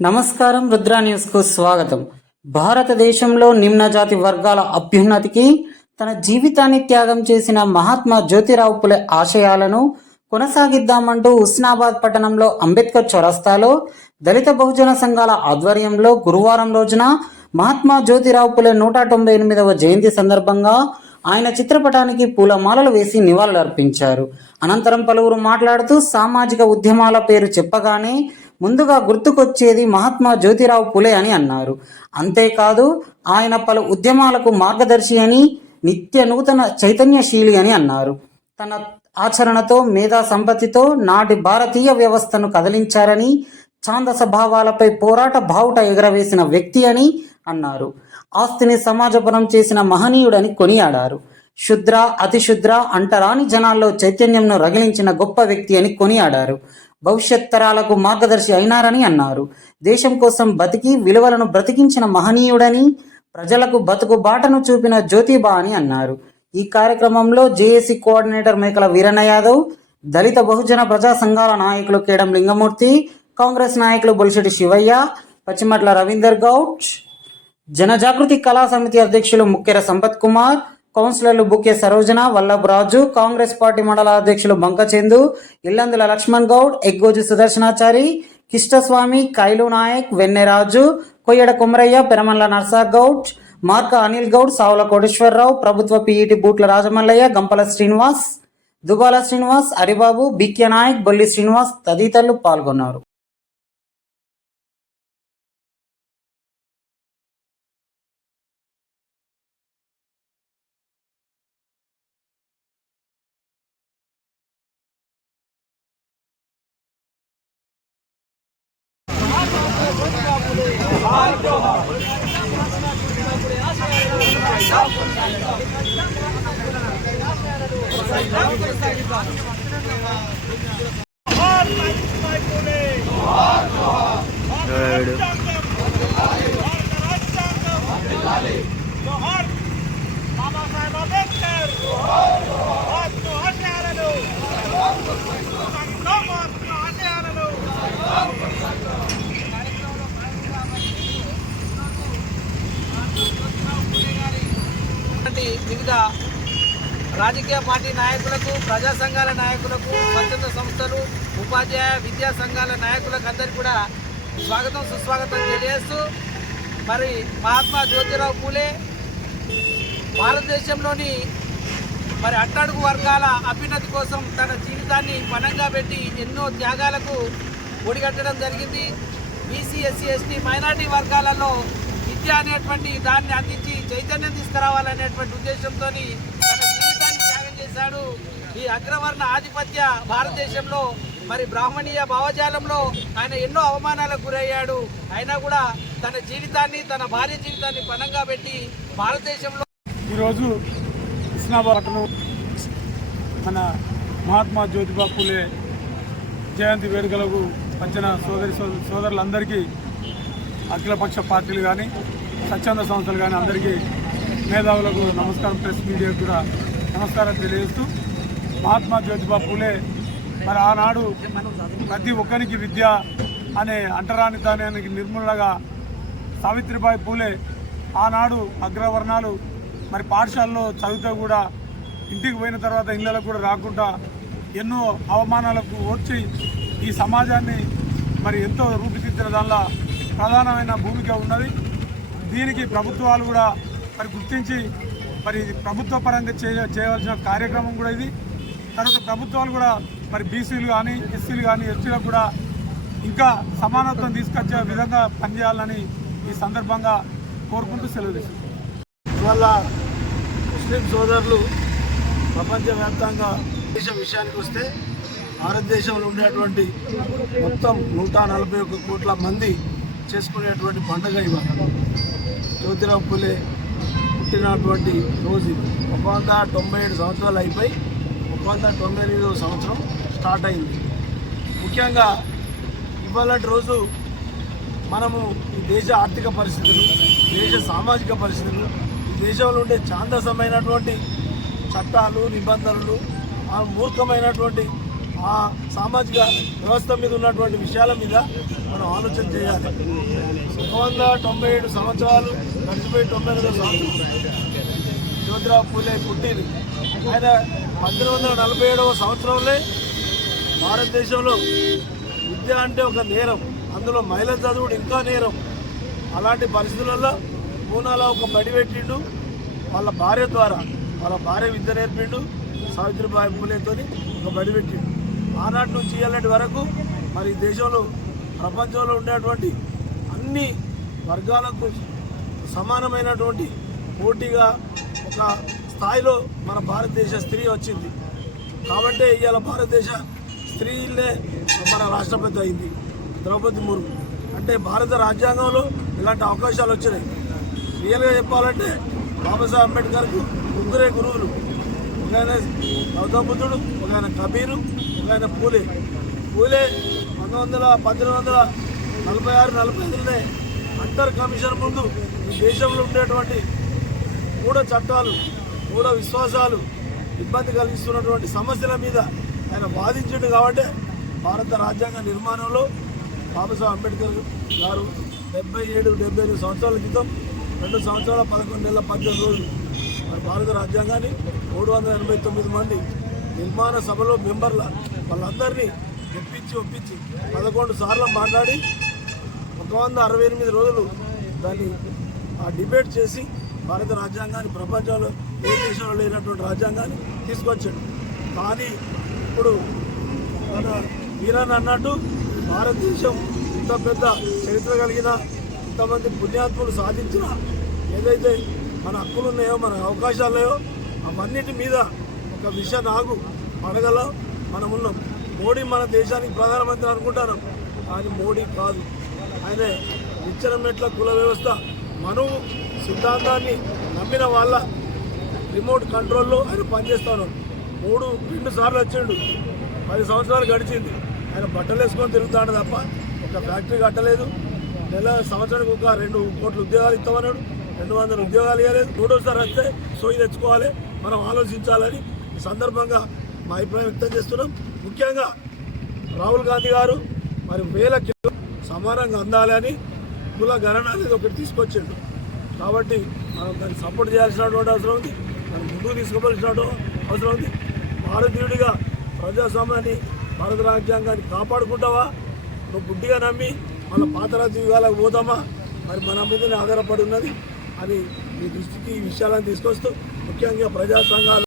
నమస్కారం. రుద్రా న్యూస్కు స్వాగతం. భారతదేశంలో నిమ్న జాతి వర్గాల అభ్యున్నతికి తన జీవితాన్ని త్యాగం చేసిన మహాత్మా జ్యోతిరావు పులే ఆశయాలను కొనసాగిద్దామంటూ హుస్నాబాద్ పట్టణంలో అంబేద్కర్ చౌరస్తాలో దళిత బహుజన సంఘాల ఆధ్వర్యంలో గురువారం రోజున మహాత్మా జ్యోతిరావు పులే 198వ జయంతి సందర్భంగా ఆయన చిత్రపటానికి పూలమాలలు వేసి నివాళులర్పించారు. అనంతరం పలువురు మాట్లాడుతూ సామాజిక ఉద్యమాల పేరు చెప్పగానే ముందుగా గుర్తుకొచ్చేది మహాత్మా జ్యోతిరావు పులే అని అన్నారు. అంతేకాదు ఆయన పలు ఉద్యమాలకు మార్గదర్శి అని, నిత్య నూతన చైతన్యశీలి అని అన్నారు. తన ఆచరణతో, మేధా సంపత్తితో నాటి భారతీయ వ్యవస్థను కదిలించారని, ఛాందస భావాలపై పోరాట బావుట ఎగరవేసిన వ్యక్తి అని అన్నారు. ఆస్తిని సమాజపరం చేసిన మహనీయుడని కొనియాడారు. శుద్ర అతిశుద్ర అంటరాని జనాల్లో చైతన్యంను రగిలించిన గొప్ప వ్యక్తి అని కొనియాడారు. భవిష్యత్ తరాలకు మార్గదర్శి అయినారని అన్నారు. దేశం కోసం బతికి విలువలను బ్రతికించిన మహనీయుడని, ప్రజలకు బతుకు బాటను చూపిన జ్యోతిబా అని అన్నారు. ఈ కార్యక్రమంలో జేఏసీ కోఆర్డినేటర్ మేకల వీరన్న యాదవ్, దళిత బహుజన ప్రజా సంఘాల నాయకులు కేడం లింగమూర్తి, కాంగ్రెస్ నాయకులు బొలిశెట్టి శివయ్య, పచ్చిమట్ల రవీందర్ గౌడ్, జనజాగృతి కళా సమితి అధ్యక్షులు ముక్కెర సంపత్ కుమార్, కౌన్సిలర్లు బుకే సరోజన, వల్లభ్ రాజు, కాంగ్రెస్ పార్టీ మండల అధ్యక్షులు బంకచందు, ఇల్లందుల లక్ష్మణ్ గౌడ్, ఎగ్గోజు సుదర్శనాచారి, కిష్టస్వామి, కైలు నాయక్, వెన్నెరాజు, కొయ్యడ కుమరయ్య, పెరమల్ల నర్సాగౌడ్, మార్క అనిల్ గౌడ్, సావుల కోటేశ్వరరావు, ప్రభుత్వ పీఈటీ బూట్ల రాజమల్లయ్య, గంపల శ్రీనివాస్, దుబాల శ్రీనివాస్, హరిబాబు, బిక్య నాయక్, బొల్లి శ్రీనివాస్ తదితరులు పాల్గొన్నారు. వివిధ రాజకీయ పార్టీ నాయకులకు, ప్రజా సంఘాల నాయకులకు, స్వచ్ఛంద సంస్థలు, ఉపాధ్యాయ విద్యా సంఘాల నాయకులకు అందరికీ కూడా స్వాగతం సుస్వాగతం తెలియజేస్తూ, మరి మహాత్మా జ్యోతిరావు పూలే భారతదేశంలోని మరి అట్టడుగు వర్గాల అభ్యున్నతి కోసం తన జీవితాన్ని పణంగా పెట్టి ఎన్నో త్యాగాలకు ఒడిగట్టడం జరిగింది. బీసీ, ఎస్సీ, ఎస్టీ, మైనార్టీ వర్గాలలో విద్య అనేటువంటి దాన్ని అందించి చైతన్యం తీసుకురావాలనేటువంటి ఉద్దేశంతో తన జీవితాన్ని త్యాగం చేశాడు. ఈ అగ్రవర్ణ ఆధిపత్య భారతదేశంలో మరి బ్రాహ్మణీయ భావజాలంలో ఆయన ఎన్నో అవమానాలకు గురయ్యాడు. అయినా కూడా తన జీవితాన్ని, తన భార్య జీవితాన్ని పణంగా పెట్టి భారతదేశంలో ఈరోజు హుస్నాబాద్ మన మహాత్మా జ్యోతిబా పూలే జయంతి వేడుకలకు వచ్చిన సోదరులందరికీ, అఖిలపక్ష పార్టీలు కానీ, స్వచ్ఛంద సంస్థలు కానీ అందరికీ, మేధావులకు నమస్కారం, ప్రెస్ మీడియాకు కూడా నమస్కారం తెలియజేస్తూ, మహాత్మా జ్యోతిబా పూలే మరి ఆనాడు ప్రతి ఒక్కరికి విద్య అనే అంటరానితనానికి నిర్మూలనగా సావిత్రిబాయి పూలే ఆనాడు అగ్రవర్ణాలు మరి పాఠశాలలో చదివితే కూడా ఇంటికి పోయిన తర్వాత ఇళ్ళకు కూడా రాకుండా ఎన్నో అవమానాలకు ఓర్చి ఈ సమాజాన్ని మరి ఎంతో రూపుదిద్దిన దానిలో ప్రధానమైన భూమిక ఉన్నది. దీనికి ప్రభుత్వాలు కూడా మరి గుర్తించి మరి ప్రభుత్వ పరంగా చేయవలసిన కార్యక్రమం కూడా ఇది. తర్వాత ప్రభుత్వాలు కూడా మరి బీసీలు కానీ, ఎస్సీలు కానీ, ఎస్టీలకు కూడా ఇంకా సమానత్వం తీసుకొచ్చే విధంగా పనిచేయాలని ఈ సందర్భంగా కోరుకుంటూ సెలవు తీసుకుంటాం. ఇవాళ ముస్లిం సోదరులు ప్రపంచవ్యాప్తంగా దేశ విషయానికి వస్తే భారతదేశంలో ఉండేటువంటి మొత్తం 141 కోట్ల మంది చేసుకునేటువంటి పండుగ ఇవాళ జ్యోతిరావు పూలే పుట్టినటువంటి రోజు ఇది. 197 సంవత్సరాలు అయిపోయి 198వ సంవత్సరం స్టార్ట్ అయింది. ముఖ్యంగా ఇవాళటి రోజు మనము ఈ దేశ ఆర్థిక పరిస్థితులు, దేశ సామాజిక పరిస్థితులు, ఈ దేశంలో ఉండే ఛాందసమైనటువంటి చట్టాలు, నిబంధనలు, ఆ మూర్ఖమైనటువంటి ఆ సామాజిక వ్యవస్థ మీద ఉన్నటువంటి విషయాల మీద మనం ఆలోచన చేయాలి. 197 సంవత్సరాలు గడిచిపోయి 99వ సంవత్సరం జ్యోతిరావు పూలే పుట్టింది. ఆయన 1847వ సంవత్సరంలో భారతదేశంలో విద్య అంటే ఒక నేరం, అందులో మహిళల చదువుడు ఇంకా నేరం. అలాంటి పరిస్థితులలో పూనాలో ఒక బడి పెట్టిండు. వాళ్ళ భార్య ద్వారా వాళ్ళ భార్య విద్య నేర్పిండు. సావిత్రిబాయి పూలేతో ఒక బడి పెట్టిండు. ఆనాటి నుంచి ఇయ్యాలటి వరకు మరి దేశంలో ప్రపంచంలో ఉండేటువంటి అన్ని వర్గాలకు సమానమైనటువంటి పోటీగా ఒక స్థాయిలో మన భారతదేశ స్త్రీ వచ్చింది. కాబట్టి ఇవాళ భారతదేశ స్త్రీలే మన రాష్ట్రపతి అయింది ద్రౌపది ముర్ము. అంటే భారత రాజ్యాంగంలో ఇలాంటి అవకాశాలు వచ్చినాయి. రియల్గా చెప్పాలంటే బాబాసాహెబ్ అంబేద్కర్కు ముగ్గురే గురువులు. ఒక ఆయన గౌతమ బుద్ధుడు, ఒక ఆయన కబీరు, ఒక ఆయన పూలే. పూలే 1846-45 అంటర్ కమిషన్ ముందు ఈ దేశంలో ఉండేటువంటి మూఢ చట్టాలు, మూఢ విశ్వాసాలు ఇబ్బంది కలిగిస్తున్నటువంటి సమస్యల మీద ఆయన వాదించిండు. కాబట్టి భారత రాజ్యాంగ నిర్మాణంలో బాబాసాహెబ్ అంబేద్కర్ గారు 77-78 సంవత్సరాల క్రితం 2 సంవత్సరాల 11 నెలల 18 రోజులు మరి భారత రాజ్యాంగాన్ని 389 మంది నిర్మాణ సభలో మెంబర్ల వాళ్ళందరినీ ఒప్పించి 11 సార్లు మాట్లాడి 168 రోజులు దాన్ని డిబేట్ చేసి భారత రాజ్యాంగాన్ని ప్రపంచంలో ఏ దేశంలో లేనటువంటి రాజ్యాంగాన్ని తీసుకొచ్చాడు. కానీ ఇప్పుడు మన వీరన్ అన్నట్టు భారతదేశం ఇంత పెద్ద చరిత్ర కలిగిన ఇంతమంది పుణ్యాత్ములు సాధించిన ఏదైతే మన హక్కులు ఉన్నాయో, మన అవకాశాలు ఉన్నాయో అవన్నిటి మీద ఒక విష నాగు పడగల మనం ఉన్నాం. మోడీ మన దేశానికి ప్రధానమంత్రి అనుకుంటున్నాం, కానీ మోడీ కాదు. ఆయన నిచ్చెన మెట్ల కుల వ్యవస్థ మనువు సిద్ధాంతాన్ని నమ్మిన వాళ్ళ రిమోట్ కంట్రోల్లో ఆయన పనిచేస్తున్నాడు. 2 సార్లు వచ్చిండు, 10 సంవత్సరాలు గడిచింది. ఆయన బట్టలు వేసుకొని తిరుగుతాడు తప్ప ఒక ఫ్యాక్టరీ కట్టలేదు. సంవత్సరానికి ఒక 2 కోట్ల ఉద్యోగాలు ఇస్తామన్నాడు, 200 ఉద్యోగాలు ఇవ్వలేదు. 3వసారి వస్తే సోయి తెచ్చుకోవాలి, మనం ఆలోచించాలని ఈ సందర్భంగా మా అభిప్రాయం వ్యక్తం చేస్తున్నాం. ముఖ్యంగా రాహుల్ గాంధీ గారు మరి 1000 కిలో సమానంగా అందాలి అని కుల గణన అనేది ఒకటి తీసుకొచ్చిండు. కాబట్టి మనం దాన్ని సపోర్ట్ చేయాల్సినటువంటి అవసరం ఉంది, దాన్ని ముందుకు తీసుకోవాల్సినటువంటి అవసరం ఉంది. భారతీయుడిగా ప్రజాస్వామ్యాన్ని, భారత రాజ్యాంగాన్ని కాపాడుకుంటావా, నువ్వు గుడ్డిగా నమ్మి మన పాత రాజ్యాంగాలకు పోతామా, మరి మన మీదనే ఆధారపడి ఉన్నది అని మీ దృష్టికి ఈ విషయాలను తీసుకొస్తూ ముఖ్యంగా ప్రజా సంఘాలు